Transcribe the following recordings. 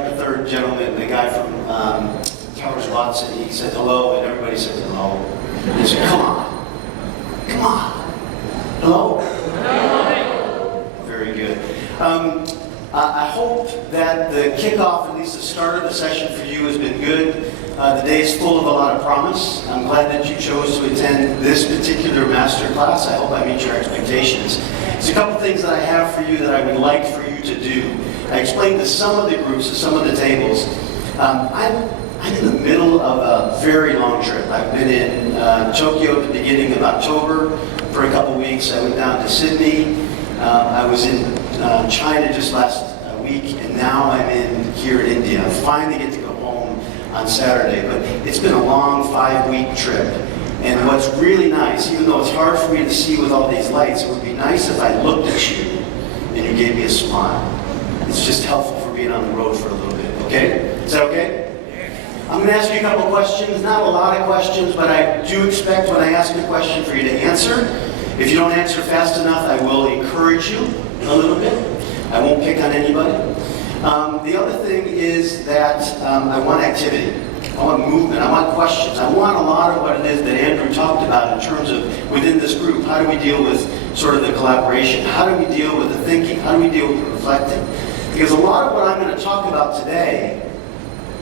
got the third gentleman, the guy from Towers Watson. He said hello, and everybody said hello. He said, come on. Come on. Hello? Very good. I hope that the kickoff, at least the start of the session for you, has been good. The day is full of a lot of promise. I'm glad that you chose to attend this particular masterclass. I hope I meet your expectations. There's a couple things that I have for you that I would like for you to do. I explained to some of the groups, to some of the tables. I'm in the middle of a very long trip. I've been in Tokyo at the beginning of October for a couple weeks. I went down to Sydney. I was in China just last week, and now I'm here in India. I finally get to go home on Saturday, but it's been a long 5-week trip. And what's really nice, even though it's hard for me to see with all these lights, it would be nice if I looked at you and you gave me a smile. It's just helpful for being on the road for a little bit, okay? Is that okay? I'm going to ask you a couple questions, not a lot of questions, but I do expect when I ask a question for you to answer. If you don't answer fast enough, I will encourage you a little bit. I won't pick on anybody. The other thing is that I want activity. I want movement. I want questions. I want a lot of what it is that Andrew talked about in terms of within this group. How do we deal with sort of the collaboration? How do we deal with the thinking? How do we deal with the reflecting? Because a lot of what I'm going to talk about today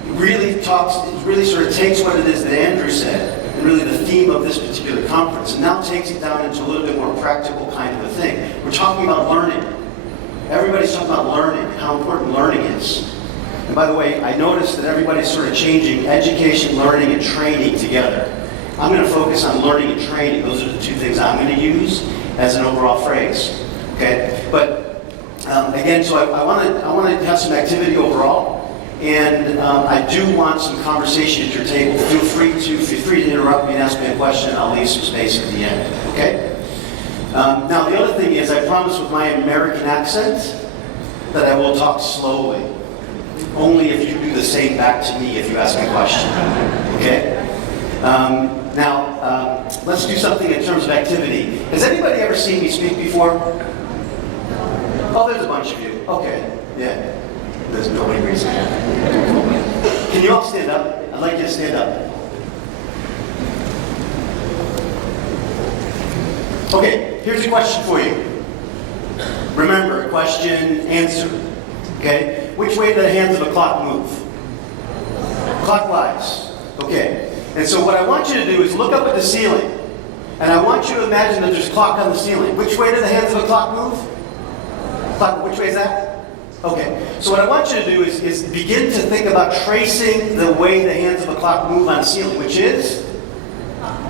really sort of takes what it is that Andrew said and really the theme of this particular conference and now takes it down into a little bit more practical kind of a thing. We're talking about learning. Everybody's talking about learning and how important learning is. And by the way, I noticed that everybody's sort of changing education, learning, and training together. I'm going to focus on learning and training. Those are the two things I'm going to use as an overall phrase. Okay? But again, so I want to have some activity overall. And I do want some conversation at your table. Feel free to interrupt me and ask me a question. I'll leave some space at the end. Okay? Now the other thing is, I promise with my American accent that I will talk slowly. Only if you do the same back to me if you ask me a question. Okay? Now let's do something in terms of activity. Has anybody ever seen me speak before? Oh, there's a bunch of you. Okay. Yeah. There's nobody raising their hand. Can you all stand up? I'd like you to stand up. Okay, here's a question for you. Remember, question, answer. Okay? Which way do the hands of a clock move? Clockwise. Okay. And so what I want you to do is look up at the ceiling. And I want you to imagine that there's a clock on the ceiling. Which way do the hands of a clock move? Clock, which way is that? Okay, so what I want you to do is begin to think about tracing the way the hands of a clock move on the ceiling, which is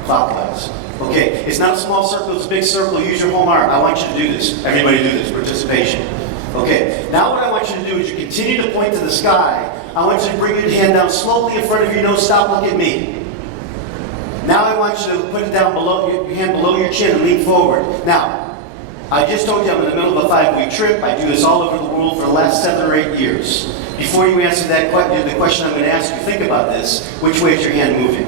clockwise. Okay, it's not a small circle, it's a big circle. Use your home arm. I want you to do this. Everybody do this, participation. Okay, now what I want you to do is you continue to point to the sky. I want you to bring your hand down slowly in front of you. No, stop, look at me. Now I want you to put it down below, your hand below your chin and lean forward. Now, I just told you I'm in the middle of a 5-week trip. I do this all over the world for the last 7 or 8 years. Before you answer that question, the question I'm going to ask you, think about this. Which way is your hand moving?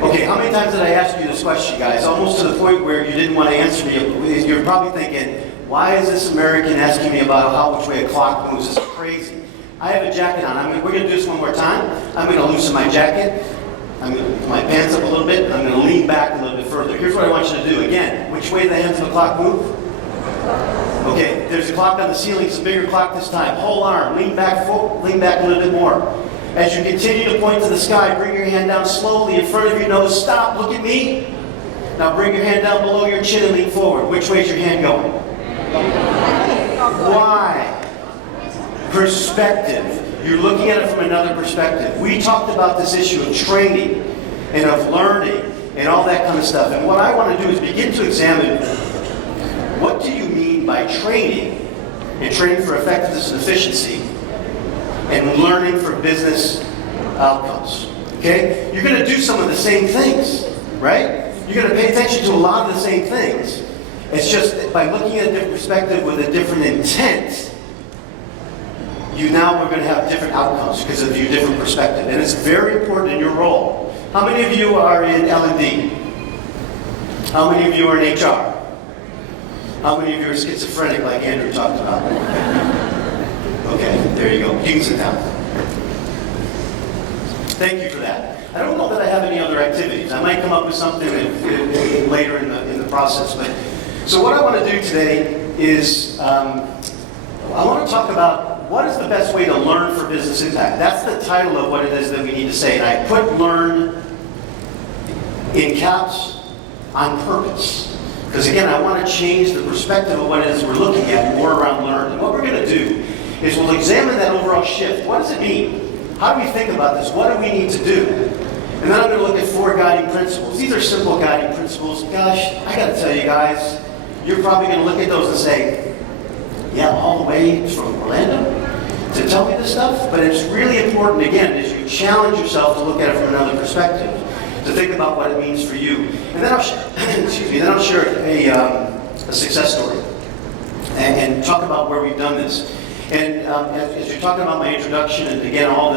Okay, how many times did I ask you this question, guys? Almost to the point where you didn't want to answer me. You're probably thinking, why is this American asking me about which way a clock moves? This is crazy. I have a jacket on. We're going to do this one more time. I'm going to loosen my jacket. I'm going to put my pants up a little bit, and I'm going to lean back a little bit further. Here's what I want you to do. Again, which way do the hands of the clock move? Okay, there's a clock on the ceiling. It's a bigger clock this time. Whole arm. Lean back a little bit more. As you continue to point to the sky, bring your hand down slowly in front of your nose. Stop. Look at me. Now bring your hand down below your chin and lean forward. Which way is your hand going? Why? Perspective. You're looking at it from another perspective. We talked about this issue of training and of learning and all that kind of stuff. And what I want to do is begin to examine what do you mean by training and training for effectiveness and efficiency and learning for business outcomes. Okay? You're going to do some of the same things, right? You're going to pay attention to a lot of the same things. It's just that by looking at a different perspective with a different intent, you now are going to have different outcomes because of your different perspective. And it's very important in your role. How many of you are in L&D? How many of you are in HR? How many of you are schizophrenic like Andrew talked about? Okay, there you go. You can sit down. Thank you for that. I don't know that I have any other activities. I might come up with something later in the process. But so what I want to do today is I want to talk about what is the best way to learn for business impact. That's the title of what it is that we need to say. And I put learn in caps on purpose. Because again, I want to change the perspective of what it is we're looking at more around learn. And what we're going to do is we'll examine that overall shift. What does it mean? How do we think about this? What do we need to do? And then I'm going to look at 4 guiding principles. These are simple guiding principles. Gosh, I got to tell you guys, you're probably going to look at those and say, yeah, all the way from Orlando to tell me this stuff? But it's really important, again, as you challenge yourself to look at it from another perspective, to think about what it means for you. And then I'll share, then I'll share a success story and talk about where we've done this. And as you're talking about my introduction, and again, all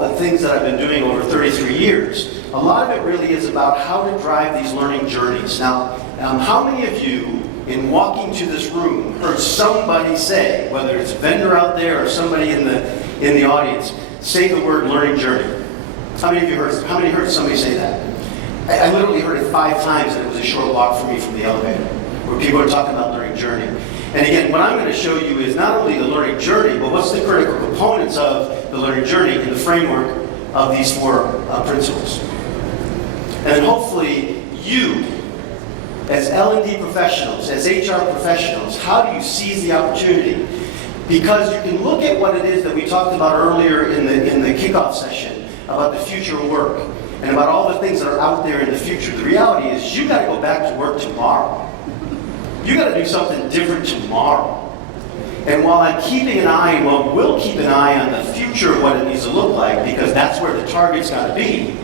the things that I've been doing over 33 years, a lot of it really is about how to drive these learning journeys. Now, how many of you, in walking to this room, heard somebody say, whether it's a vendor out there or somebody in the audience, say the word learning journey? How many of you heard? How many heard somebody say that? I literally heard it 5 times, and it was a short walk for me from the elevator, where people are talking about learning journey. And again, what I'm going to show you is not only the learning journey, but what's the critical components of the learning journey in the framework of these 4 principles. And then hopefully you, as L&D professionals, as HR professionals, how do you seize the opportunity? Because you can look at what it is that we talked about earlier in the kickoff session, about the future of work, and about all the things that are out there in the future. The reality is you got to go back to work tomorrow. You got to do something different tomorrow. And while I'm keeping an eye, and while we'll keep an eye on the future of what it needs to look like, because that's where the target's got to be,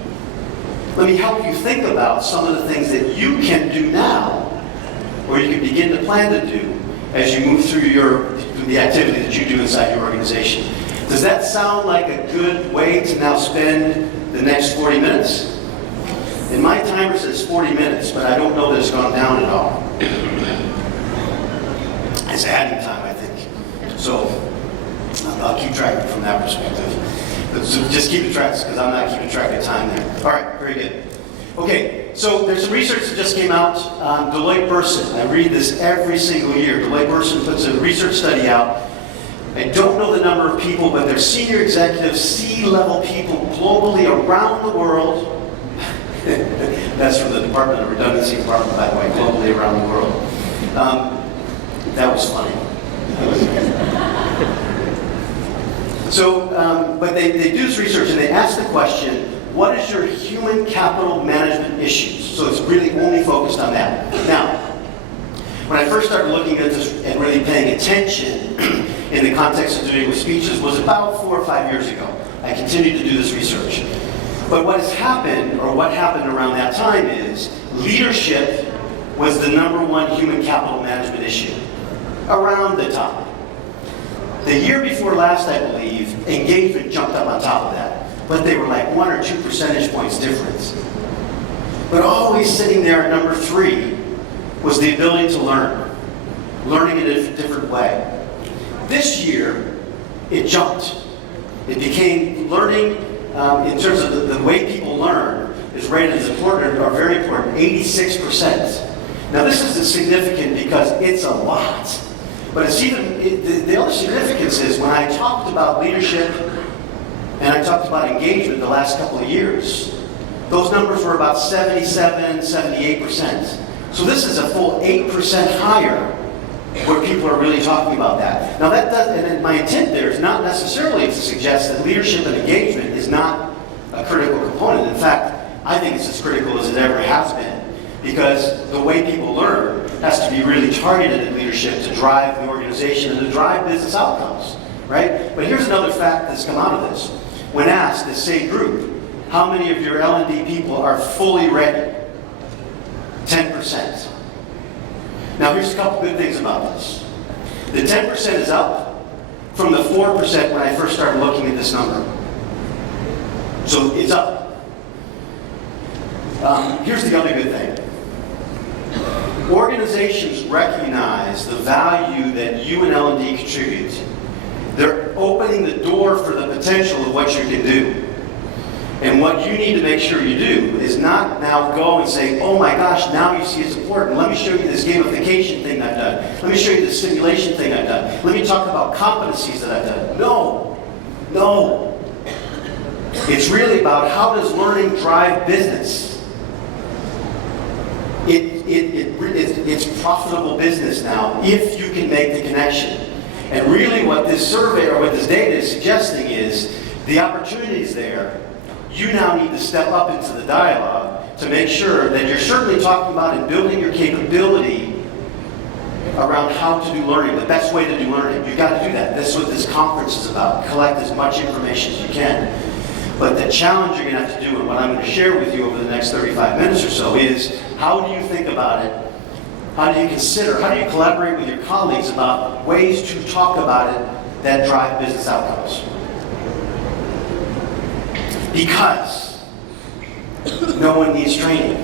let me help you think about some of the things that you can do now, or you can begin to plan to do as you move through the activity that you do inside your organization. Does that sound like a good way to now spend the next 40 minutes? And my timer says 40 minutes, but I don't know that it's gone down at all. It's adding time, I think. So I'll keep track of it from that perspective. But so just keep track, because I'm not keeping track of time there. All right, very good. Okay, so there's some research that just came out. Deloitte Bersin. I read this every single year. Deloitte Bersin puts a research study out. I don't know the number of people, but they're senior executives, C-level people globally around the world. That's from the Department of Redundancy Department, by the way, globally around the world. That was funny. So, but they do this research and they ask the question, what is your human capital management issues? So it's really only focused on that. Now, when I first started looking at this and really paying attention in the context of doing with speeches was about 4 or 5 years ago. I continued to do this research. But what has happened, or what happened around that time is, leadership was the #1 human capital management issue. Around the top. The year before last, I believe, engagement jumped up on top of that. But they were like 1 or 2 percentage points difference. But always sitting there at number 3 was the ability to learn. Learning in a different way. This year, it jumped. It became learning in terms of the way people learn is rated as important, or very important, 86%. Now this is significant because it's a lot. But it's even, the other significance is when I talked about leadership and I talked about engagement the last couple of years, those numbers were about 77, 78%. So this is a full 8% higher where people are really talking about that. Now that does, and my intent there is not necessarily to suggest that leadership and engagement is not a critical component. In fact, I think it's as critical as it ever has been, because the way people learn has to be really targeted in leadership to drive the organization and to drive business outcomes, right? But here's another fact that's come out of this. When asked, this same group, how many of your L&D people are fully ready? 10%. Now here's a couple good things about this. The 10% is up from the 4% when I first started looking at this number. So it's up. Here's the other good thing. Organizations recognize the value that you and L&D contribute. They're opening the door for the potential of what you can do. And what you need to make sure you do is not now go and say, oh my gosh, now you see it's important. Let me show you this gamification thing I've done. Let me show you this simulation thing I've done. Let me talk about competencies that I've done. No. It's really about how does learning drive business. It's profitable business now if you can make the connection. And really what this survey or what this data is suggesting is the opportunities there. You now need to step up into the dialogue to make sure that you're certainly talking about and building your capability around how to do learning, the best way to do learning. You've got to do that. That's what this conference is about. Collect as much information as you can. But the challenge you're going to have to do, and what I'm going to share with you over the next 35 minutes or so, is how do you think about it? How do you consider, how do you collaborate with your colleagues about ways to talk about it that drive business outcomes? Because no one needs training.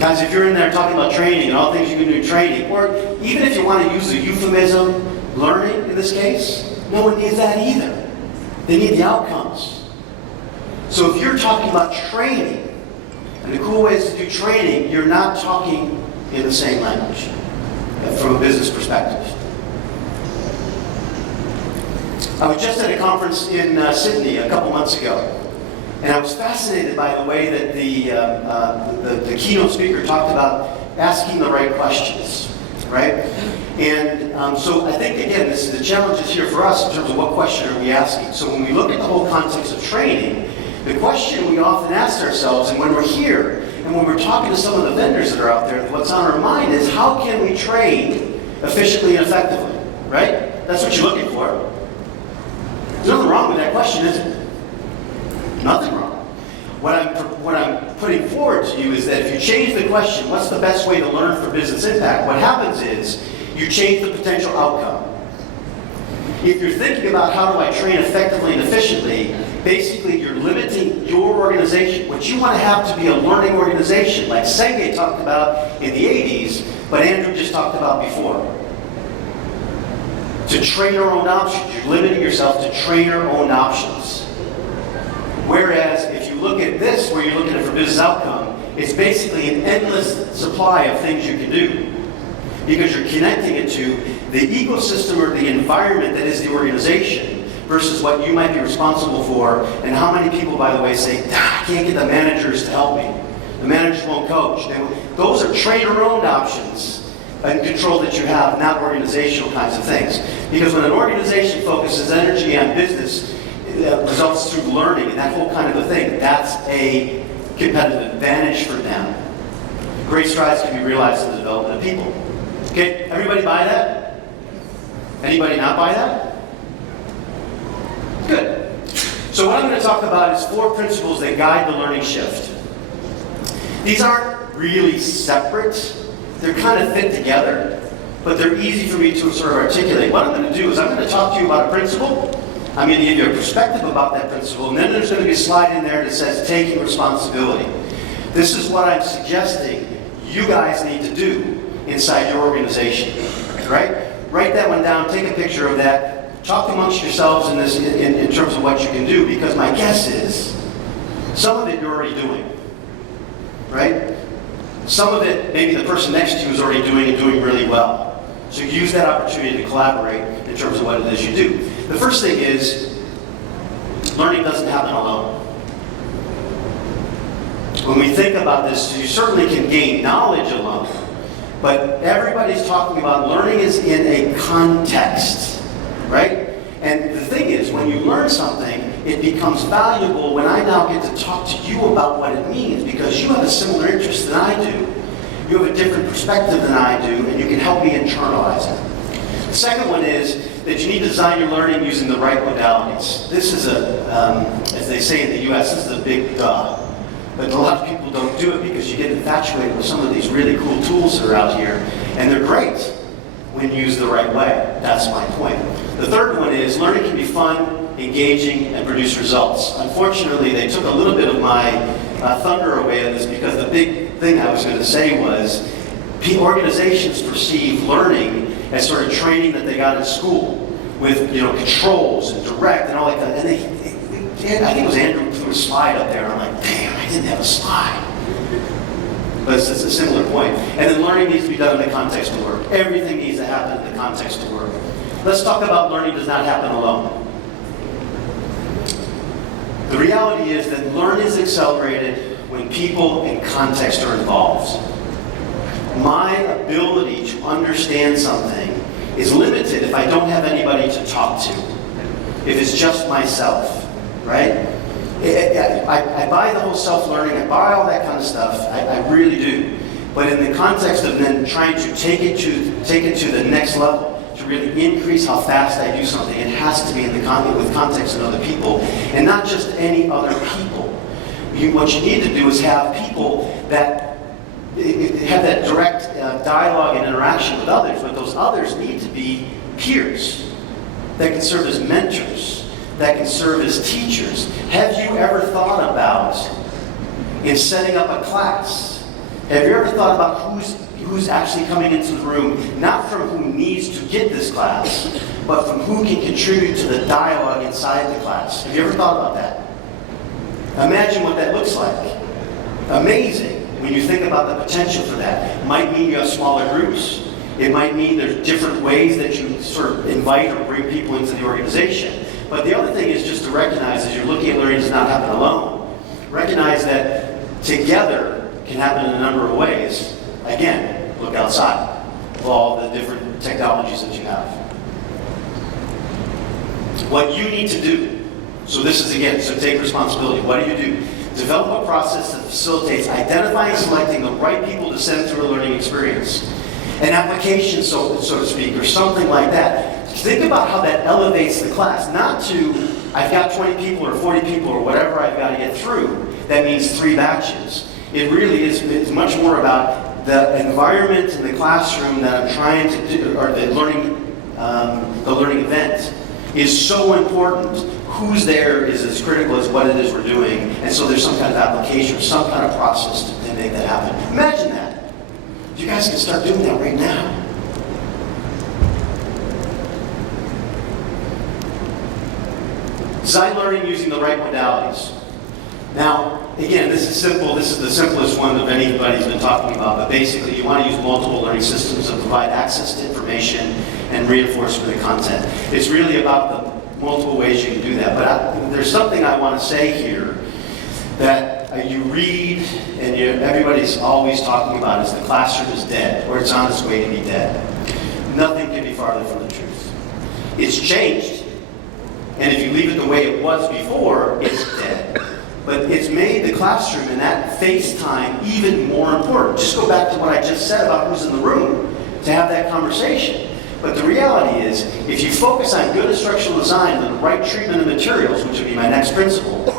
Guys, if you're in there talking about training and all things you can do in training, or even if you want to use the euphemism, learning in this case, no one needs that either. They need the outcomes. So if you're talking about training, and the cool ways to do training, you're not talking in the same language from a business perspective. I was just at a conference in Sydney a couple months ago, and I was fascinated by the way that the keynote speaker talked about asking the right questions, right? And so I think, again, this is the challenge is here for us in terms of what question are we asking. So when we look at the whole context of training, the question we often ask ourselves, and when we're here, and when we're talking to some of the vendors that are out there, what's on our mind is how can we train efficiently and effectively, right? That's what you're looking for. There's nothing wrong with that question, is there? Nothing wrong. What I'm putting forward to you is that if you change the question, what's the best way to learn for business impact, what happens is you change the potential outcome. If you're thinking about how do I train effectively and efficiently, basically you're limiting your organization. What you want to have to be a learning organization, like Senge talked about in the 80s, but Andrew just talked about before. To train our own options, you're limiting yourself to train our own options. Whereas if you look at this, where you're looking at for business outcome, it's basically an endless supply of things you can do. Because you're connecting it to the ecosystem or the environment that is the organization versus what you might be responsible for, and how many people, by the way, say, I can't get the managers to help me. The managers won't coach. Those are trainer-owned options and control that you have, not organizational kinds of things. Because when an organization focuses energy on business, it results through learning and that whole kind of a thing, that's a competitive advantage for them. Great strides can be realized in the development of people. Okay, everybody buy that? Anybody not buy that? Good. So what I'm going to talk about is 4 principles that guide the learning shift. These aren't really separate. They're kind of fit together, but they're easy for me to sort of articulate. What I'm going to do is I'm going to talk to you about a principle. I'm going to give you a perspective about that principle, and then there's going to be a slide in there that says taking responsibility. This is what I'm suggesting you guys need to do inside your organization, right? Write that one down, take a picture of that, talk amongst yourselves in this in terms of what you can do, because my guess is some of it you're already doing, right? Some of it, maybe the person next to you is already doing and doing really well. So use that opportunity to collaborate in terms of what it is you do. The first thing is, learning doesn't happen alone. When we think about this, you certainly can gain knowledge alone, but everybody's talking about learning is in a context, right? And the thing is, when you learn something, it becomes valuable when I now get to talk to you about what it means, because you have a similar interest than I do. You have a different perspective than I do, and you can help me internalize it. The second one is that you need to design your learning using the right modalities. This is as they say in the US, this is a big duh. But a lot of people don't do it because you get infatuated with some of these really cool tools that are out here, and they're great when used the right way. That's my point. The third one is learning can be fun, engaging, and produce results. Unfortunately, they took a little bit of my thunder away on this, because the big thing I was going to say was, organizations perceive learning as sort of training that they got in school with, controls and direct and all like that. And I think it was Andrew threw a slide up there, and I'm like, damn, I didn't have a slide. But it's a similar point. And then learning needs to be done in the context of work. Everything needs to happen in the context of work. Let's talk about learning does not happen alone. The reality is that learning is accelerated when people and context are involved. My ability to understand something is limited if I don't have anybody to talk to. If it's just myself, right? I buy the whole self-learning, I buy all that kind of stuff, I really do. But in the context of then trying to take it to the next level, to really increase how fast I do something, it has to be with context and other people, and not just any other people. What you need to do is have people that have that direct dialogue and interaction with others, but those others need to be peers that can serve as mentors, that can serve as teachers. Have you ever thought about, in setting up a class, have you ever thought about who's actually coming into the room, not from who needs to get this class, but from who can contribute to the dialogue inside the class? Have you ever thought about that? Imagine what that looks like. Amazing. When you think about the potential for that, it might mean you have smaller groups. It might mean there's different ways that you sort of invite or bring people into the organization. But the other thing is just to recognize, as you're looking at learning does not happen alone, recognize that together can happen in a number of ways. Again, look outside of all the different technologies that you have. What you need to do, so take responsibility. What do? Develop a process that facilitates identifying and selecting the right people to send through a learning experience. An application, so to speak, or something like that. Think about how that elevates the class. Not to, I've got 20 people or 40 people or whatever I've got to get through. That means 3 batches. It really is it's much more about the environment in the classroom that I'm trying to do, or the learning event is so important. Who's there is as critical as what it is we're doing, and so there's some kind of application or some kind of process to make that happen. Imagine that. You guys can start doing that right now. Design learning using the right modalities. Now, again, this is simple. This is the simplest one that anybody's been talking about, but basically you want to use multiple learning systems that provide access to information and reinforce for the content. It's really about the multiple ways you can do that. But there's something I want to say here that you read and everybody's always talking about is the classroom is dead, or it's on its way to be dead. Nothing can be farther from the truth. It's changed, and if you leave it the way it was before, it's dead. But it's made the classroom and that face time even more important. Just go back to what I just said about who's in the room to have that conversation. But the reality is, if you focus on good instructional design and the right treatment of materials, which would be my next principle,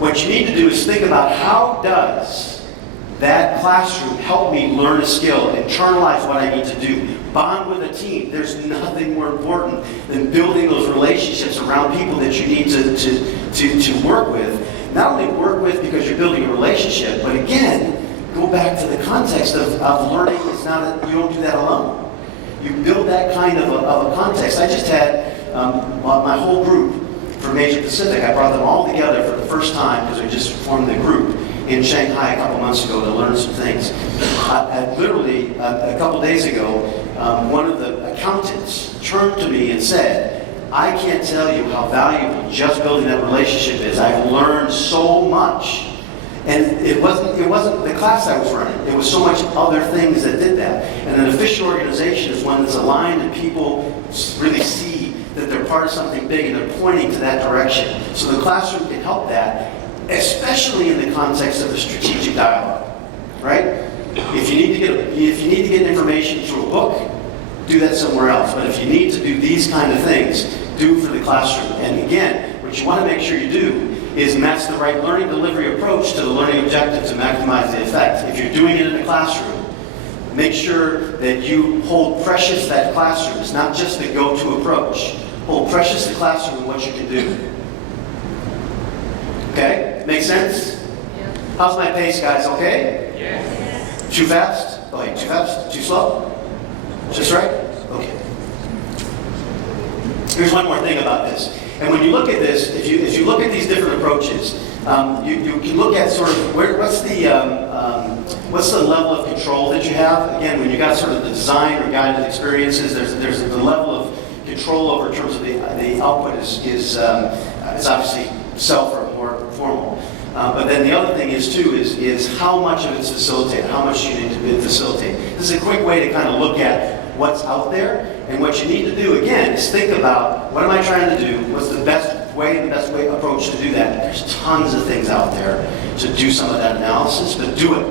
what you need to do is think about how does that classroom help me learn a skill, internalize what I need to do, bond with a team. There's nothing more important than building those relationships around people that you need to work with. Not only work with because you're building a relationship, but again, go back to the context of learning. It's not you don't do that alone. You build that kind of a context. I just had my whole group from Asia Pacific. I brought them all together for the first time because we just formed the group in Shanghai a couple months ago to learn some things. Literally, a couple days ago, one of the accountants turned to me and said, I can't tell you how valuable just building that relationship is. I've learned so much. And it wasn't the class I was running. It was so much other things that did that. And an official organization is one that's aligned and people really see that they're part of something big and they're pointing to that direction. So the classroom can help that, especially in the context of a strategic dialogue, right? If you need to get information through a book, do that somewhere else. But if you need to do these kind of things, do for the classroom. And again, what you want to make sure you do is match the right learning delivery approach to the learning objective to maximize the effect. If you're doing it in the classroom, make sure that you hold precious that classroom. It's not just the go-to approach. Hold precious the classroom and what you can do. Okay? Make sense? Yeah. How's my pace, guys? Okay? Yes. Too fast? Okay, too fast? Too slow? Just right? Okay. Here's one more thing about this. And when you look at this, if you look at these different approaches, you can look at sort of what's the level of control that you have. Again, when you got sort of the design or guided experiences, there's the level of control over in terms of the output is obviously self or more formal. But then the other thing is how much of it's facilitated, how much you need to facilitate. This is a quick way to kind of look at what's out there, and what you need to do again is think about what am I trying to do, what's the best way approach to do that. There's tons of things out there to do some of that analysis, but do it.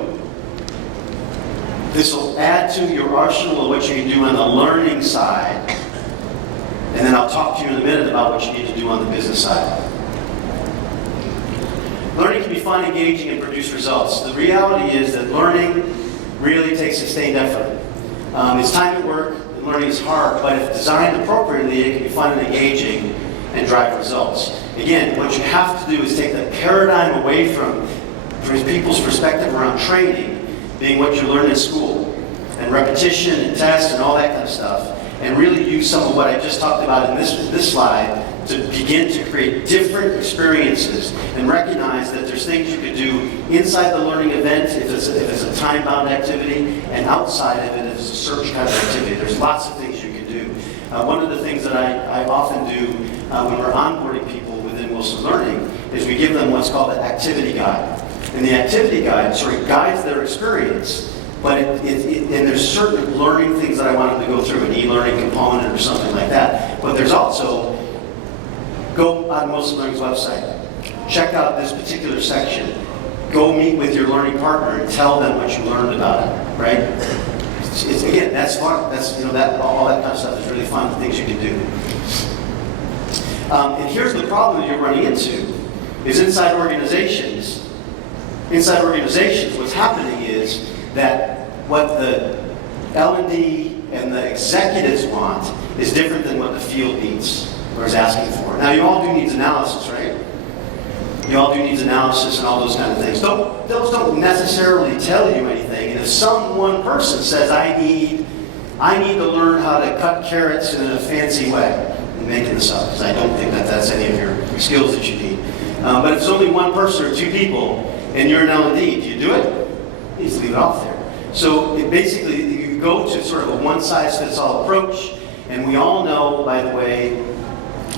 This will add to your arsenal of what you can do on the learning side, and then I'll talk to you in a minute about what you need to do on the business side. Learning can be fun, engaging, and produce results. The reality is that learning really takes sustained effort. It's time at work, and learning is hard, but if designed appropriately, it can be fun and engaging and drive results. Again, what you have to do is take the paradigm away from people's perspective around training, being what you learn in school, and repetition and test and all that kind of stuff, and really use some of what I just talked about in this slide to begin to create different experiences and recognize that there's things you could do inside the learning event if it's a time-bound activity, and outside of it if it's a search kind of activity. There's lots of things you can do. One of the things that I often do when we're onboarding people within Wilson Learning is we give them what's called an activity guide. And the activity guide sort of guides their experience, but and there's certain learning things that I want them to go through, an e-learning component or something like that. But there's also, go on Wilson Learning's website, check out this particular section, go meet with your learning partner and tell them what you learned about it, right? Again, that's fun. That's all that kind of stuff is really fun, things you can do. And here's the problem that you're running into, is inside organizations, what's happening is that what the L&D and the executives want is different than what the field needs or is asking for. Now, you all do needs analysis, right? You all do needs analysis and all those kind of things. Those don't necessarily tell you anything. And if one person says, I need to learn how to cut carrots in a fancy way, I'm making this up because I don't think that's any of your skills that you need. But if it's only one person or two people and you're an L&D, do you do it? You just leave it off there. So basically, you go to sort of a one-size-fits-all approach, and we all know, by the way,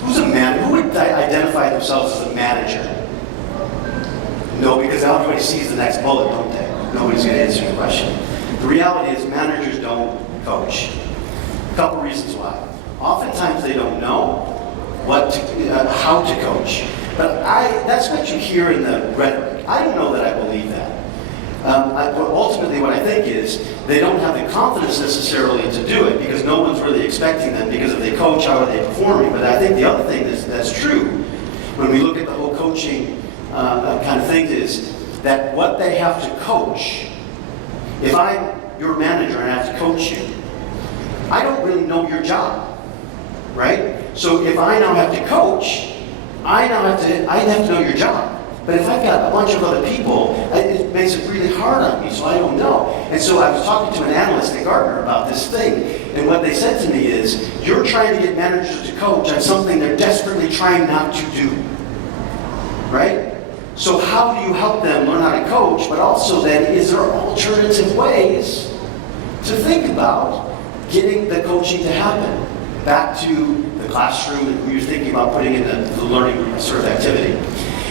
who's a manager? Who would identify themselves as a manager? No, because everybody sees the next bullet, don't they? Nobody's going to answer your question. The reality is managers don't coach. A couple reasons why. Oftentimes they don't know how to coach. But that's what you hear in the rhetoric. I don't know that I believe that. Ultimately, what I think is they don't have the confidence necessarily to do it because no one's really expecting them, because if they coach, how are they performing? But I think the other thing that's true when we look at the whole coaching kind of thing is that what they have to coach, if I'm your manager and I have to coach you, I don't really know your job, right? So if I now have to coach, I have to know your job. But if I've got a bunch of other people, it makes it really hard on me, so I don't know. And so I was talking to an analyst at Gartner about this thing, and what they said to me is, you're trying to get managers to coach on something they're desperately trying not to do, right? So how do you help them learn how to coach, but also then, is there alternative ways to think about getting the coaching to happen? Back to the classroom and who you're thinking about putting in the learning sort of activity.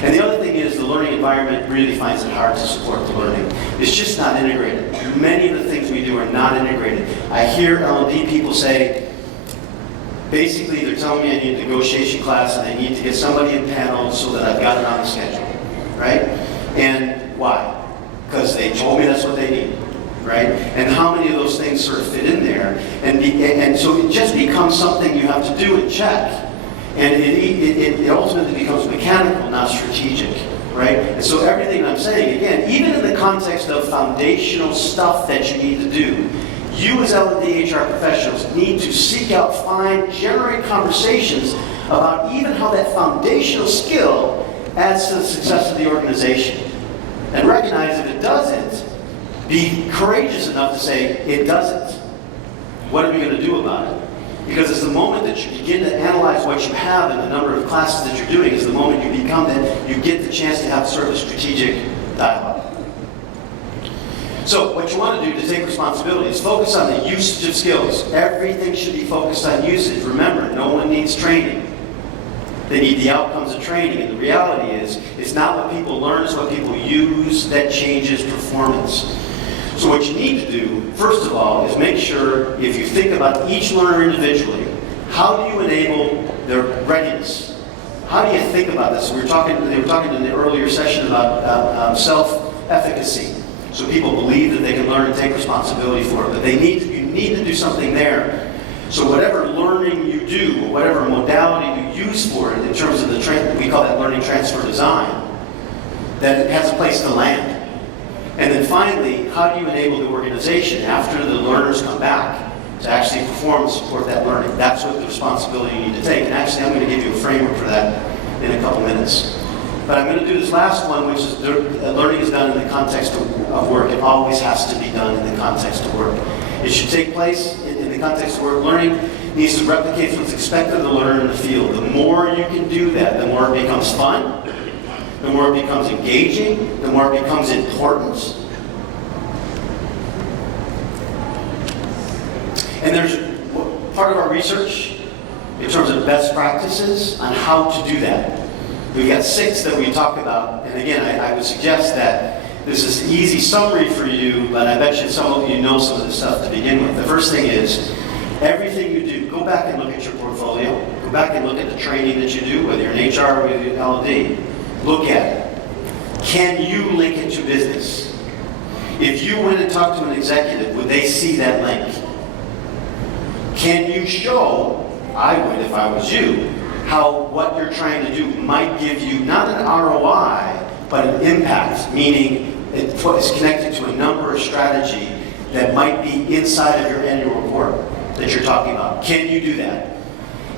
And the other thing is the learning environment really finds it hard to support the learning. It's just not integrated. Many of the things we do are not integrated. I hear L&D people say, basically they're telling me I need a negotiation class and I need to get somebody in panel so that I've got it on the schedule, right? And why? Because they told me that's what they need, right? And how many of those things sort of fit in there? And so it just becomes something you have to do and check. And it ultimately becomes mechanical, not strategic, right? And so everything I'm saying, again, even in the context of foundational stuff that you need to do, you as L&D HR professionals need to seek out, find, generate conversations about even how that foundational skill adds to the success of the organization. And recognize if it doesn't, be courageous enough to say, it doesn't. What are we going to do about it? Because it's the moment that you begin to analyze what you have and the number of classes that you're doing is the moment you become that you get the chance to have sort of a strategic dialogue. So what you want to do to take responsibility is focus on the usage of skills. Everything should be focused on usage. Remember, no one needs training. They need the outcomes of training. And the reality is, it's not what people learn, it's what people use that changes performance. So what you need to do, first of all, is make sure, if you think about each learner individually, how do you enable their readiness? How do you think about this? They were talking in the earlier session about self-efficacy. So people believe that they can learn and take responsibility for it, but you need to do something there. So whatever learning you do, or whatever modality you use for it, in terms of we call that learning transfer design, that it has a place to land. And then finally, how do you enable the organization after the learners come back to actually perform and support that learning? That's what the responsibility you need to take. And actually, I'm going to give you a framework for that in a couple minutes. But I'm going to do this last one, which is learning is done in the context of work. It always has to be done in the context of work. It should take place in the context of work. Learning needs to replicate what's expected of the learner in the field. The more you can do that, the more it becomes fun, the more it becomes engaging, the more it becomes important. And there's part of our research in terms of best practices on how to do that. We've got 6 that we talk about, and again, I would suggest that this is an easy summary for you, but I bet you some of you know some of this stuff to begin with. The first thing is, everything you do, go back and look at your portfolio, go back and look at the training that you do, whether you're in HR or whether you're in L&D. Look at it. Can you link it to business? If you went and talked to an executive, would they see that link? Can you show, I would if I was you, how what you're trying to do might give you not an ROI, but an impact, meaning it's connected to a number of strategy that might be inside of your annual report that you're talking about. Can you do that?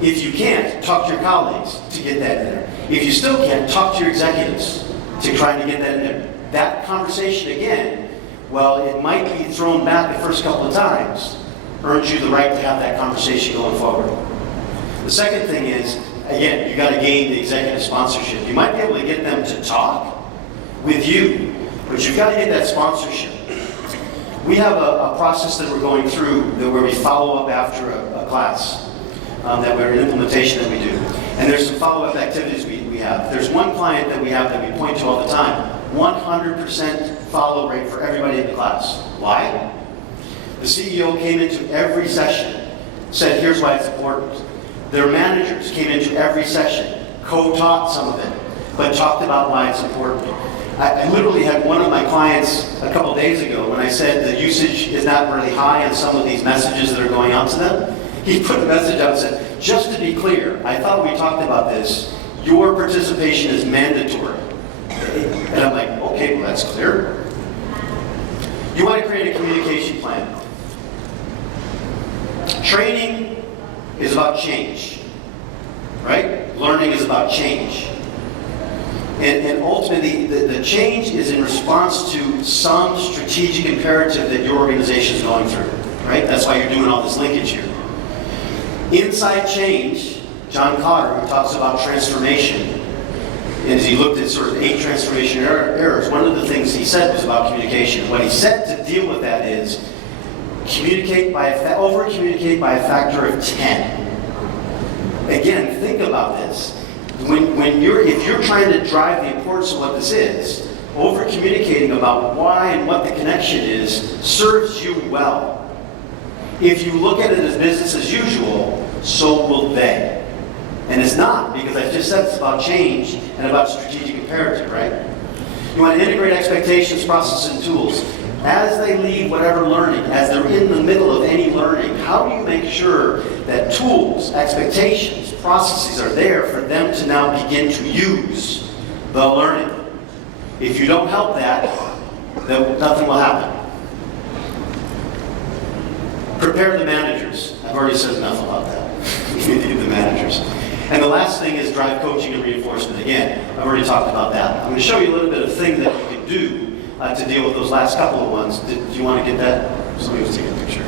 If you can't, talk to your colleagues to get that in there. If you still can't, talk to your executives to try to get that in there. That conversation again, well, it might be thrown back the first couple of times, earns you the right to have that conversation going forward. The second thing is, again, you got to gain the executive sponsorship. You might be able to get them to talk with you, but you've got to get that sponsorship. We have a process that we're going through where we follow up after a class, that we're an implementation that we do. And there's some follow-up activities we have. There's one client that we have that we point to all the time, 100% follow rate for everybody in the class. Why? The CEO came into every session, said, here's why it's important. Their managers came into every session, co-taught some of it, but talked about why it's important. I literally had one of my clients a couple days ago when I said the usage is not really high on some of these messages that are going out to them. He put a message out and said, just to be clear, I thought we talked about this, your participation is mandatory. And I'm like, okay, well that's clear. You want to create a communication plan. Training is about change, right? Learning is about change. And ultimately, the change is in response to some strategic imperative that your organization is going through, right? That's why you're doing all this linkage here. Inside change, John Cotter, who talks about transformation, and as he looked at sort of 8 transformation errors, one of the things he said was about communication. What he said to deal with that is over-communicate by a factor of 10. Again, think about this. If you're trying to drive the importance of what this is, over-communicating about why and what the connection is serves you well. If you look at it as business as usual, so will they. And it's not, because I just said it's about change and about strategic imperative, right? You want to integrate expectations, processes, and tools. As they leave whatever learning, as they're in the middle of any learning, how do you make sure that tools, expectations, processes are there for them to now begin to use the learning? If you don't help that, then nothing will happen. Prepare the managers. I've already said enough about that. You need to get the managers. And the last thing is drive coaching and reinforcement. Again, I've already talked about that. I'm going to show you a little bit of things that you can do to deal with those last couple of ones. Do you want to get that? Somebody was taking a picture.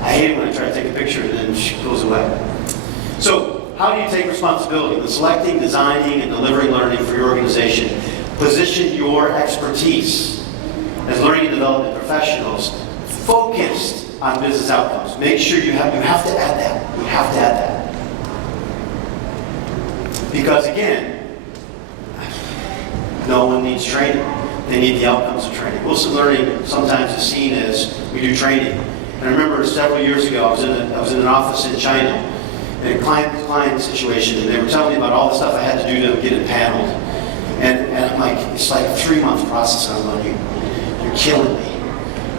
I hate it when I try to take a picture and then she goes away. So, how do you take responsibility? When selecting, designing, and delivering learning for your organization, position your expertise as learning and development professionals focused on business outcomes. Make sure you have to add that. You have to add that. Because again, no one needs training. They need the outcomes of training. Wilson Learning sometimes is seen as we do training. And I remember several years ago, I was in an office in China, in a client situation, and they were telling me about all the stuff I had to do to get it paneled. And I'm like, it's like a 3-month process. I'm going, you're killing me.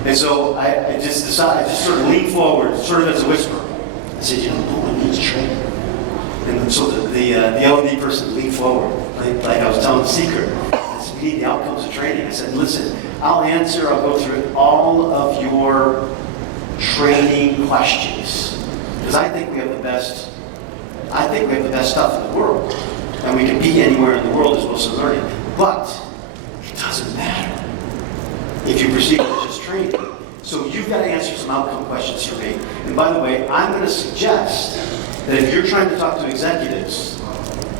And so I just decided, I just sort of leaned forward, sort of as a whisper. I said, no one needs training. And so the L&D person leaned forward, like I was telling the secret. I said, we need the outcomes of training. I said, listen, I'll go through all of your training questions. Because I think we have the best stuff in the world. And we can be anywhere in the world as Wilson Learning. But it doesn't matter if you perceive it as just training. So you've got to answer some outcome questions for me. And by the way, I'm going to suggest that if you're trying to talk to executives,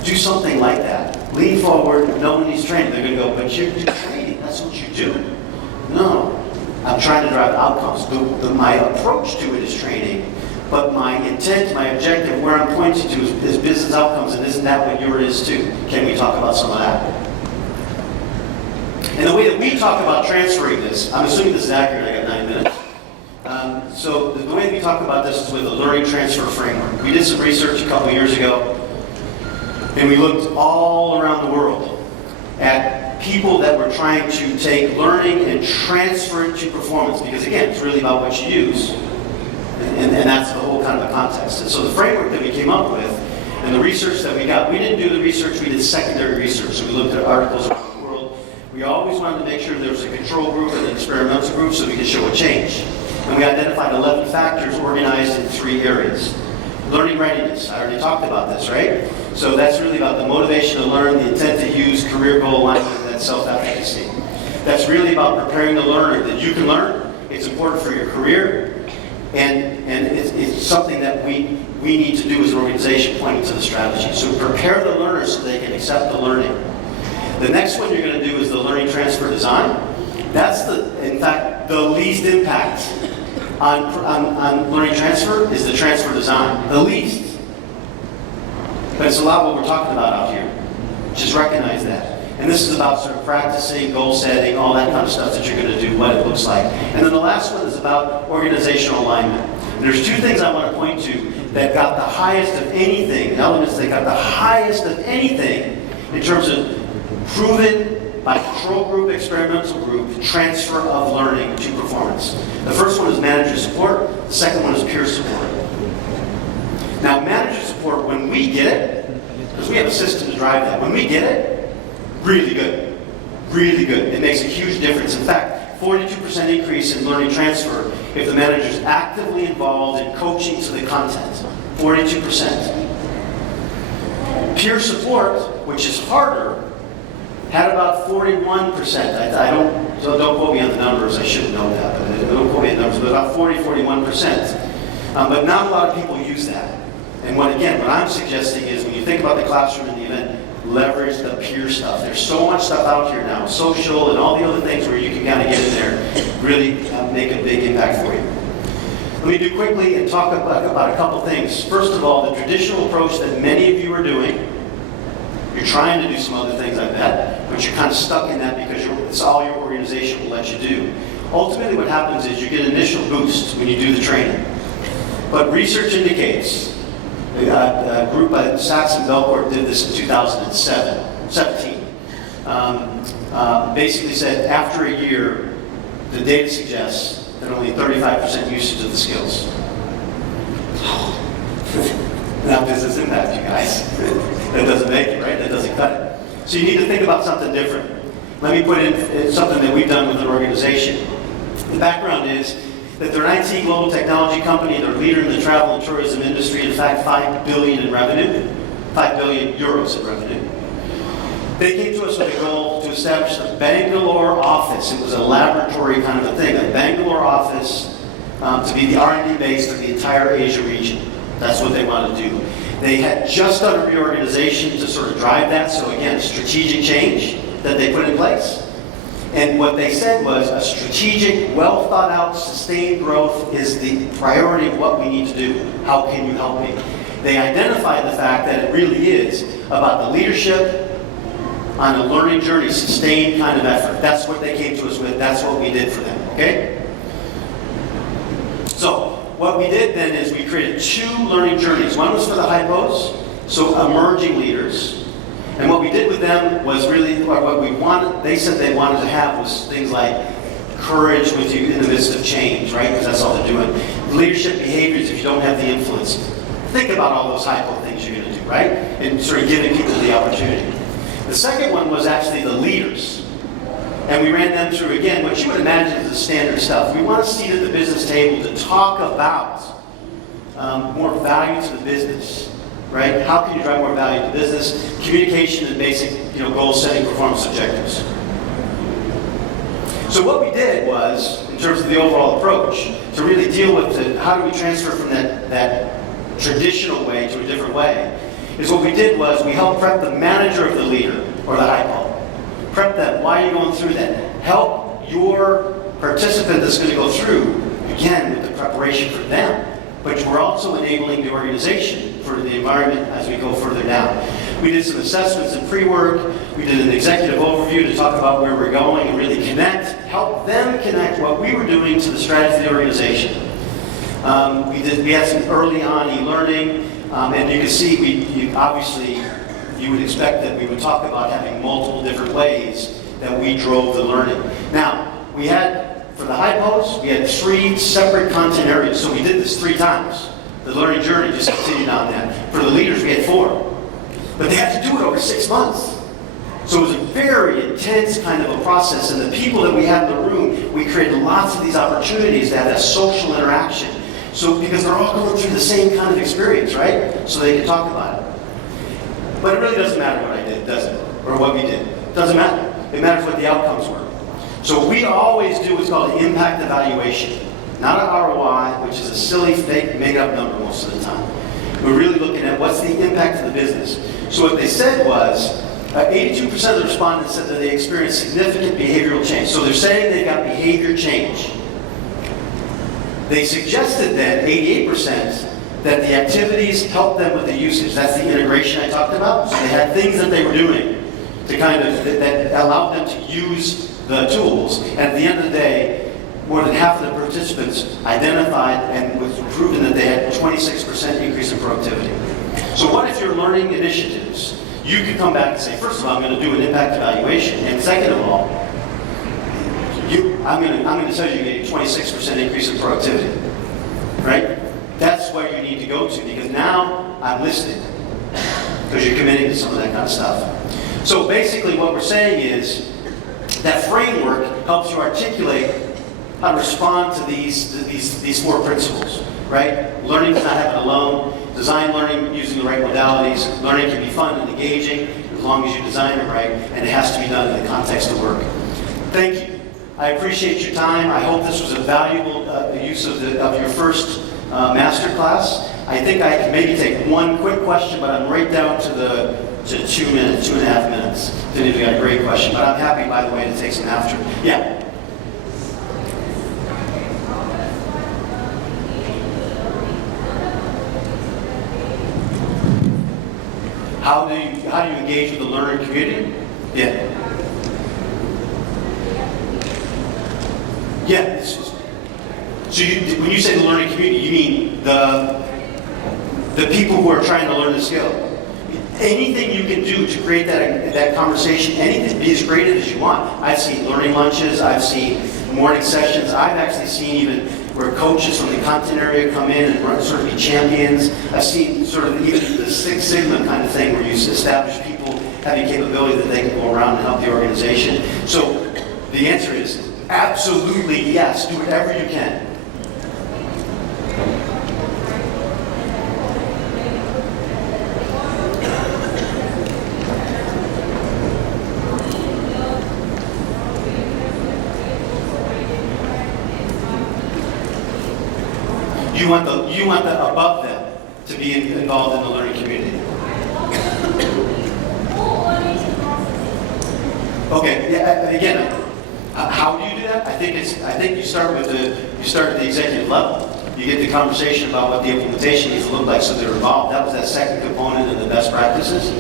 do something like that. Lean forward, no one needs training. They're going to go, but you're training, that's what you do. No, I'm trying to drive outcomes. My approach to it is training, but my intent, my objective, where I'm pointing to is business outcomes, and isn't that what yours is too? Can we talk about some of that? And the way that we talk about transferring this, I'm assuming this is accurate, I got 9 minutes. So the way we talk about this is with a learning transfer framework. We did some research a couple years ago, and we looked all around the world at people that were trying to take learning and transfer it to performance, because again, it's really about what you use. And that's the whole kind of a context. And so the framework that we came up with, and the research that we got, we didn't do the research, we did secondary research. So we looked at articles around the world. We always wanted to make sure there was a control group and an experimental group so we could show a change. And we identified 11 factors organized in 3 areas. Learning readiness, I already talked about this, right? So that's really about the motivation to learn, the intent to use, career goal alignment, and that self-efficacy. That's really about preparing the learner that you can learn. It's important for your career. And it's something that we need to do as an organization pointing to the strategy. So prepare the learner so they can accept the learning. The next one you're going to do is the learning transfer design. That's in fact, the least impact on learning transfer is the transfer design. The least. But it's a lot what we're talking about out here. Just recognize that. And this is about sort of practicing, goal setting, all that kind of stuff that you're going to do, what it looks like. And then the last one is about organizational alignment. And there's 2 things I want to point to that got the highest of anything, elements that got the highest of anything in terms of proven by control group, experimental group, transfer of learning to performance. The first one is manager support. The second one is peer support. Now, manager support, when we get it, because we have a system to drive that, when we get it, really good. Really good. It makes a huge difference. In fact, 42% increase in learning transfer if the manager is actively involved in coaching to the content. 42%. Peer support, which is harder, had about 41%. Don't quote me on the numbers. I should know that. But don't quote me on the numbers. But about 41%. But not a lot of people use that. And what I'm suggesting is when you think about the classroom and the event, leverage the peer stuff. There's so much stuff out here now, social and all the other things where you can kind of get in there, really make a big impact for you. Let me do quickly and talk about a couple things. First of all, the traditional approach that many of you are doing. You're trying to do some other things, I bet, but you're kind of stuck in that because it's all your organization will let you do. Ultimately, what happens is you get an initial boost when you do the training. But research indicates, a group by Sachs and Belcourt did this in 2017. Basically said after a year, the data suggests that only 35% usage of the skills. Now business impact, you guys. That doesn't make it, right? That doesn't cut it. So you need to think about something different. Let me put in something that we've done with an organization. The background is that they're an IT global technology company. They're a leader in the travel and tourism industry. In fact, 5 billion in revenue, 5 billion euros in revenue. They came to us with a goal to establish a Bangalore office. It was a laboratory kind of a thing, a Bangalore office to be the R&D base for the entire Asia region. That's what they wanted to do. They had just done a reorganization to sort of drive that. So again, strategic change that they put in place. And what they said was a strategic, well thought out, sustained growth is the priority of what we need to do. How can you help me? They identified the fact that it really is about the leadership on a learning journey, sustained kind of effort. That's what they came to us with. That's what we did for them, okay? So what we did then is we created 2 learning journeys. One was for the hypos, so emerging leaders. And what we did with them was really, what we wanted, they said they wanted to have was things like courage with you in the midst of change, right? Because that's all they're doing. Leadership behaviors if you don't have the influence. Think about all those hypo things you're going to do, right? And sort of giving people the opportunity. The second one was actually the leaders. And we ran them through, again, what you would imagine is the standard stuff. We want a seat at the business table to talk about more value to the business, right? How can you drive more value to business? Communication and basic, goal setting, performance objectives. So what we did was, in terms of the overall approach, to really deal with how do we transfer from that traditional way to a different way, is what we did was we helped prep the manager of the leader, or the hypo. Prep them. Why are you going through that? Help your participant that's going to go through, again, with the preparation for them. But we're also enabling the organization for the environment as we go further down. We did some assessments in Prework. We did an executive overview to talk about where we're going and really help them connect what we were doing to the strategy of the organization. We had some early on e-learning, and you can see obviously you would expect that we would talk about having multiple different ways that we drove the learning. Now, we had, for the hypos, we had 3 separate content areas. So we did this 3 times. The learning journey just continued on that. For the leaders, we had 4. But they had to do it over 6 months. So it was a very intense kind of a process. And the people that we had in the room, we created lots of these opportunities to have that social interaction. So, because they're all going through the same kind of experience, right? So they can talk about it. But it really doesn't matter what I did, does it? Or what we did. It doesn't matter. It matters what the outcomes were. So we always do what's called an impact evaluation. Not an ROI, which is a silly, fake, made-up number most of the time. We're really looking at what's the impact to the business. So what they said was, 82% of the respondents said that they experienced significant behavioral change. So they're saying they got behavior change. They suggested then, 88%, that the activities helped them with the usage. That's the integration I talked about. So they had things that they were doing to kind of, that allowed them to use the tools. And at the end of the day, more than half of the participants identified and was proven that they had a 26% increase in productivity. So what if your learning initiatives, you could come back and say, first of all, I'm going to do an impact evaluation. And second of all, I'm going to tell you get a 26% increase in productivity, right? That's where you need to go to, because now I'm listening, because you're committing to some of that kind of stuff. So basically what we're saying is that framework helps you articulate how to respond to these 4 principles, right? Learning does not happen alone. Design learning using the right modalities. Learning can be fun and engaging as long as you design it right, and it has to be done in the context of work. Thank you. I appreciate your time. I hope this was a valuable use of your first Masterclass. I think I can maybe take one quick question, but I'm right down to 2 minutes, 2.5 minutes. Then you've got a great question, but I'm happy, by the way, to take some after. Yeah. How do you engage with the learner community? Yeah. Yeah. So when you say the learning community, you mean the people who are trying to learn the skill. Anything you can do to create that conversation, anything, be as creative as you want. I've seen learning lunches, I've seen morning sessions, I've actually seen even where coaches from the content area come in and sort of be champions. I've seen sort of even the Six Sigma kind of thing where you establish people having capability that they can go around and help the organization. So the answer is absolutely yes, do whatever you can. You want the above them to be involved in the learning community. Okay, yeah, again, how do you do that? I think you start at the executive level. You get the conversation about what the implementation needs to look like so they're involved. That was that second component of the best practices.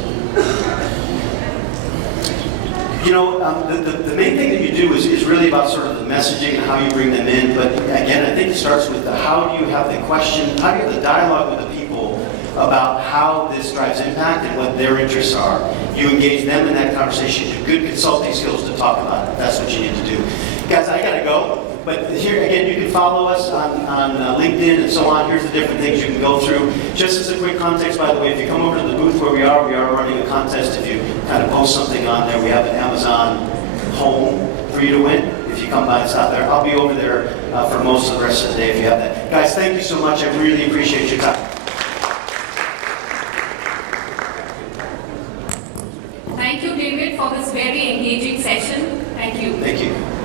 You know, the main thing that you do is really about sort of the messaging and how you bring them in. But again, I think it starts with how do you have the question, how do you have the dialogue with the people about how this drives impact and what their interests are. You engage them in that conversation. You have good consulting skills to talk about it. That's what you need to do. Guys, I gotta go. But here, again, you can follow us on LinkedIn and so on. Here's the different things you can go through. Just as a quick context, by the way, if you come over to the booth where we are running a contest. If you kind of post something on there, we have an Amazon home for you to win. If you come by and stop there, I'll be over there for most of the rest of the day if you have that. Guys, thank you so much. I really appreciate your time. Thank you, David, for this very engaging session. Thank you. Thank you.